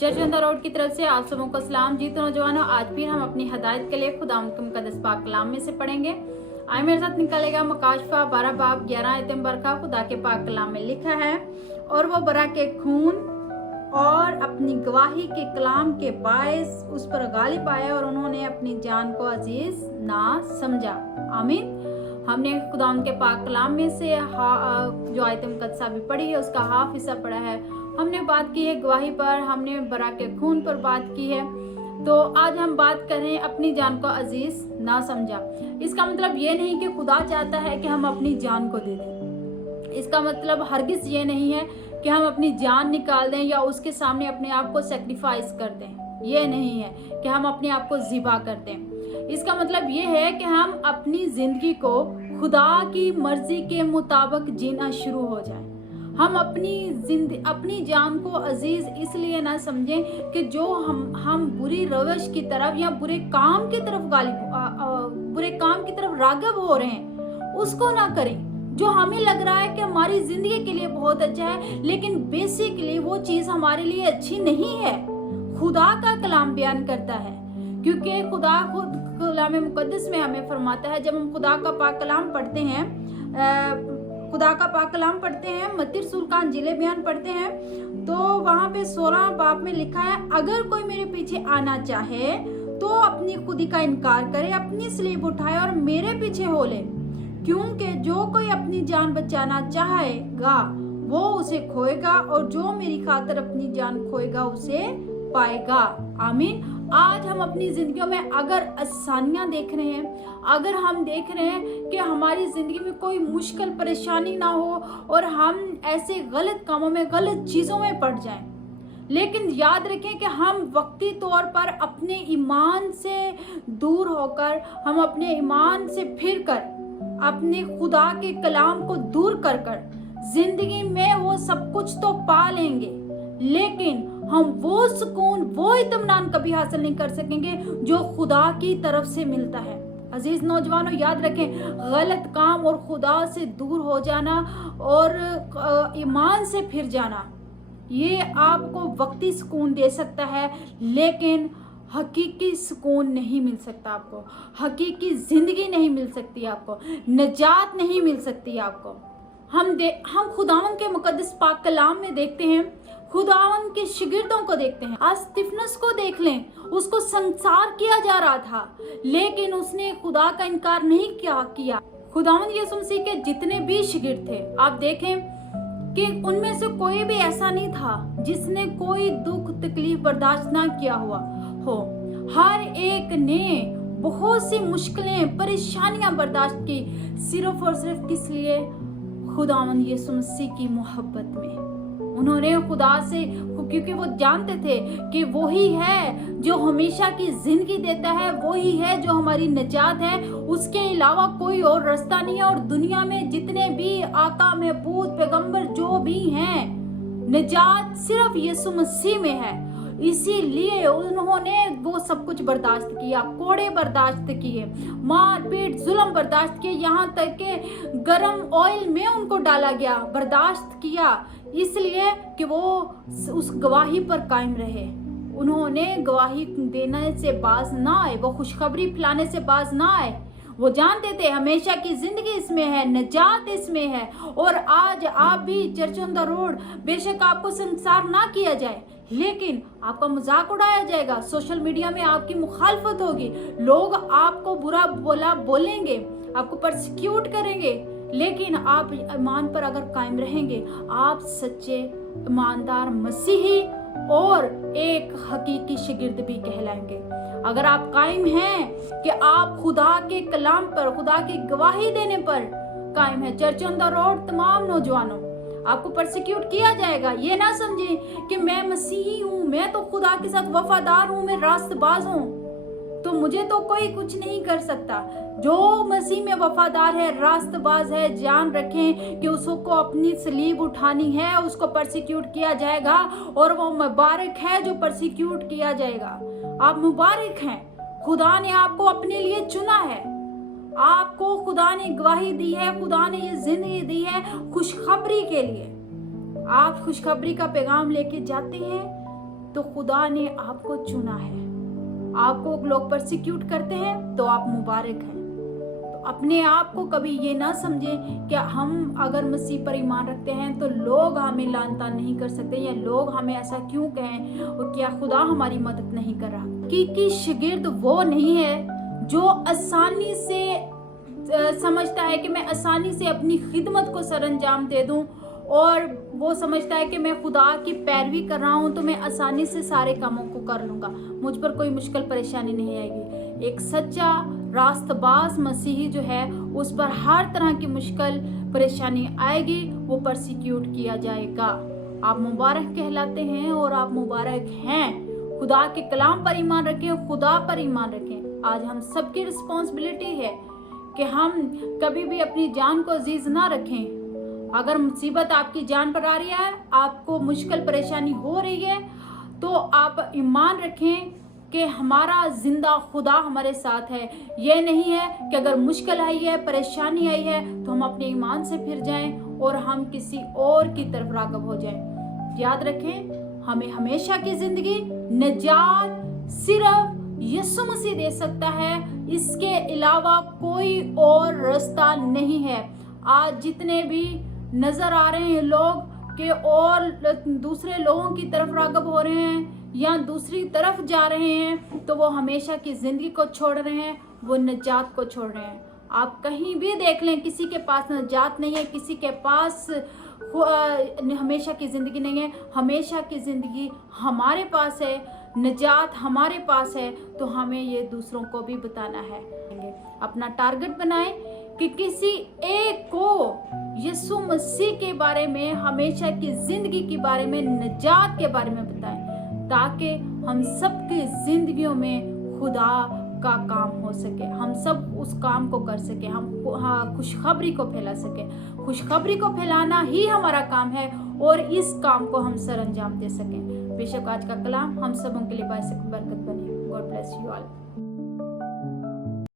Church on the road की तरफ से आप सबों को सलाम। जी तो नौजवानों, आज फिर हम अपनी हदायत के लिए खुदावंद के मुकद्दस पाक कलाम में से पढ़ेंगे। आए मेरे साथ निकालेगा मकाशफा 12 बाब 11 आयत बरका। खुदा के पाक कलाम में लिखा है, और वो बरा के खून और अपनी गवाही के कलाम के बायस उस पर गालिब आया और उन्होंने अपनी जान को अजीज ना समझा। आमीन। हमने खुदावंद के पाक कलाम में से जो आयत मुकद्दसा भी पढ़ी है उसका हाफ हिस्सा पढ़ा है। हमने बात की है गवाही पर, हमने बरा के खून पर बात की है। तो आज हम बात करें अपनी जान को अजीज ना समझा। इसका मतलब ये नहीं कि खुदा चाहता है कि हम अपनी जान को दे दें। इसका मतलब हरगिज ये नहीं है कि हम अपनी जान निकाल दें या उसके सामने अपने आप को सेक्रीफाइस कर दें। ये नहीं है कि हम अपने आप को ज़िबा कर दें। इसका मतलब ये है कि हम अपनी जिंदगी को खुदा की मर्जी के मुताबिक जीना शुरू हो जाए। हम अपनी जान को अजीज इसलिए ना समझें कि जो हम बुरी रवश की तरफ या बुरे काम की तरफ राग़िब हो रहे हैं, उसको ना करें। जो हमें लग रहा है कि हमारी जिंदगी के लिए बहुत अच्छा है, लेकिन बेसिकली वो चीज हमारे लिए अच्छी नहीं है। खुदा का कलाम बयान करता है, क्योंकि खुदा खुद कलाम मुकद्दस में हमें फरमाता है। जब हम खुदा का पाक कलाम पढ़ते हैं, मत्ती रसूल का इंजील बयान पढ़ते हैं, तो वहां पे 16 बाब में लिखा है, अगर कोई मेरे पीछे आना चाहे तो अपनी खुदी का इनकार करे, अपनी स्लीब उठाए और मेरे पीछे हो ले। क्योंकि जो कोई अपनी जान बचाना चाहेगा वो उसे खोएगा, और जो मेरी खातिर अपनी जान खोएगा उसे पाएगा। आमीन। आज हम अपनी जिंदगियों में अगर आसानियां देख रहे हैं, अगर हम देख रहे हैं कि हमारी जिंदगी में कोई मुश्किल परेशानी ना हो और हम ऐसे गलत कामों में, गलत चीजों में पड़ जाएं, लेकिन याद रखें कि हम वक्ती तौर पर अपने ईमान से दूर होकर, हम अपने ईमान से फिर कर, अपने खुदा के कलाम को दूर कर जिंदगी में वो सब कुछ तो पा लेंगे, लेकिन हम वो सुकून, वो इत्मीनान कभी हासिल नहीं कर सकेंगे जो खुदा की तरफ से मिलता है। अजीज नौजवानों, याद रखें, गलत काम और खुदा से दूर हो जाना और ईमान से फिर जाना, ये आपको वक्ती सुकून दे सकता है, लेकिन हकीकी सुकून नहीं मिल सकता आपको, हकीकी जिंदगी नहीं मिल सकती आपको, निजात नहीं मिल सकती आपको। हम खुदावंद के मुकद्दस पाक कलाम में देखते हैं, खुदावंद के शिगिर्दों को देखते हैं। आज स्तिफनस को देख लें, उसको संसार किया जा रहा था, लेकिन उसने खुदा का इनकार नहीं किया। खुदावंद यीशु मसीह के जितने भी शिगिर्द थे, आप देखें कि उनमें से कोई भी ऐसा नहीं था जिसने कोई दुख तकलीफ बर्दाश्त ना किया हुआ हो। हर एक ने बहुत सी मुश्किलें, परेशानियां बर्दाश्त की, सिर्फ और सिर्फ किस लिए? खुदावंद यीशु मसीह की मोहब्बत में। उन्होंने खुदा से, क्योंकि वो जानते थे कि वही है जो हमेशा की जिंदगी देता है, वही है जो हमारी निजात है, उसके अलावा कोई और रास्ता नहीं है। और दुनिया में जितने भी आका, महबूब, पैगंबर जो भी हैं, निजात सिर्फ यीशु मसीह में है। इसीलिए उन्होंने वो सब कुछ बर्दाश्त किया, कोड़े बर्दाश्त किए, मार पीट जुल्म बर्दाश्त किए, यहाँ तक कि गर्म ऑयल में उनको डाला गया, बर्दाश्त किया, इसलिए कि वो उस गवाही पर कायम रहे। उन्होंने गवाही देने से बाज ना आए, वो खुशखबरी फैलाने से बाज ना आए। वो जानते थे हमेशा की जिंदगी इसमें है, निजात इसमें है। और आज आप भी चर्च ऑन द रोड, बेशक आपको संसार ना किया जाए, लेकिन आपका मजाक उड़ाया जाएगा, सोशल मीडिया में आपकी मुखालफत होगी, लोग आपको बुरा बोलेंगे, आपको परसिक्यूट करेंगे, लेकिन आप ईमान पर अगर कायम रहेंगे, आप सच्चे ईमानदार मसीही और एक हकीकी शिगिर्द भी कहलाएंगे। अगर आप कायम हैं कि आप खुदा के कलाम पर, खुदा की गवाही देने पर कायम है। चर्च ऑन द रोड तमाम नौजवानों, आपको परसिक्यूट किया जाएगा। ये ना समझें कि मैं मसीही हूँ, मैं तो खुदा के साथ वफादार हूँ, मैं रास्तबाज हूँ, तो मुझे तो कोई कुछ नहीं कर सकता। जो मसीह में वफादार है, रास्तबाज है, जान रखें कि उसको अपनी सलीब उठानी है, उसको परसिक्यूट किया जाएगा, और वो मुबारक है जो परसिक्यूट किया जाएगा। आप मुबारक हैं, खुदा ने आपको अपने लिए चुना है, आपको खुदा ने गवाही दी है, खुदा ने ये जिंदगी दी है खुशखबरी के लिए। आप खुशखबरी का पैगाम लेके जाते हैं तो खुदा ने आपको चुना है। आपको लोग परसिक्यूट करते हैं तो आप मुबारक हैं। तो अपने आप को कभी ये ना समझें कि हम अगर मसीह पर ईमान रखते हैं तो लोग हमें लानतान नहीं कर सकते, या लोग हमें ऐसा क्यों कहें, और क्या खुदा हमारी मदद नहीं कर रहा। कि शागिर्द वो नहीं है जो आसानी से समझता है कि मैं आसानी से अपनी खिदमत को सरंजाम दे दूं, और वो समझता है कि मैं खुदा की पैरवी कर रहा हूं तो मैं आसानी से सारे कामों को कर लूंगा, मुझ पर कोई मुश्किल परेशानी नहीं आएगी। एक सच्चा रास्तबाज मसीही जो है उस पर हर तरह की मुश्किल परेशानी आएगी, वो परसिक्यूट किया जाएगा। आप मुबारक कहलाते हैं और आप मुबारक हैं। खुदा के कलाम पर ईमान रखें, खुदा पर ईमान रखें। आज हम सबकी रिस्पॉन्सिबिलिटी है कि हम कभी भी अपनी जान को अजीज ना रखें। अगर मुसीबत आपकी जान पर आ रही है, आपको मुश्किल परेशानी हो रही है, तो आप ईमान रखें कि हमारा जिंदा खुदा हमारे साथ है। ये नहीं है कि अगर मुश्किल आई है, परेशानी आई है, तो हम अपने ईमान से फिर जाएं और हम किसी और की तरफ राग़िब हो जाएं। याद रखें, हमें हमेशा की जिंदगी निजात सिर्फ यीशु मसीह दे सकता है, इसके अलावा कोई और रास्ता नहीं है। आज जितने भी नजर आ रहे हैं लोग कि और दूसरे लोगों की तरफ राग़िब हो रहे हैं या दूसरी तरफ जा रहे हैं, तो वो हमेशा की जिंदगी को छोड़ रहे हैं, वो निजात को छोड़ रहे हैं। आप कहीं भी देख लें, किसी के पास निजात नहीं है, किसी के पास हमेशा की जिंदगी नहीं है। हमेशा की जिंदगी हमारे पास है, निजात हमारे पास है, तो हमें ये दूसरों को भी बताना है। अपना टारगेट बनाएं कि किसी एक को यीशु मसीह के बारे में, हमेशा की जिंदगी के बारे में, निजात के बारे में बताएं, ताकि हम सबकी जिंदगियों में खुदा का काम हो सके, हम सब उस काम को कर सके, हम खुशखबरी को फैला सके। खुशखबरी को फैलाना ही हमारा काम है और इस काम को हम सरअंजाम दे सकें। बेशक आज का कलाम हम सबों के लिए बाइस बरकत बने। God bless you all.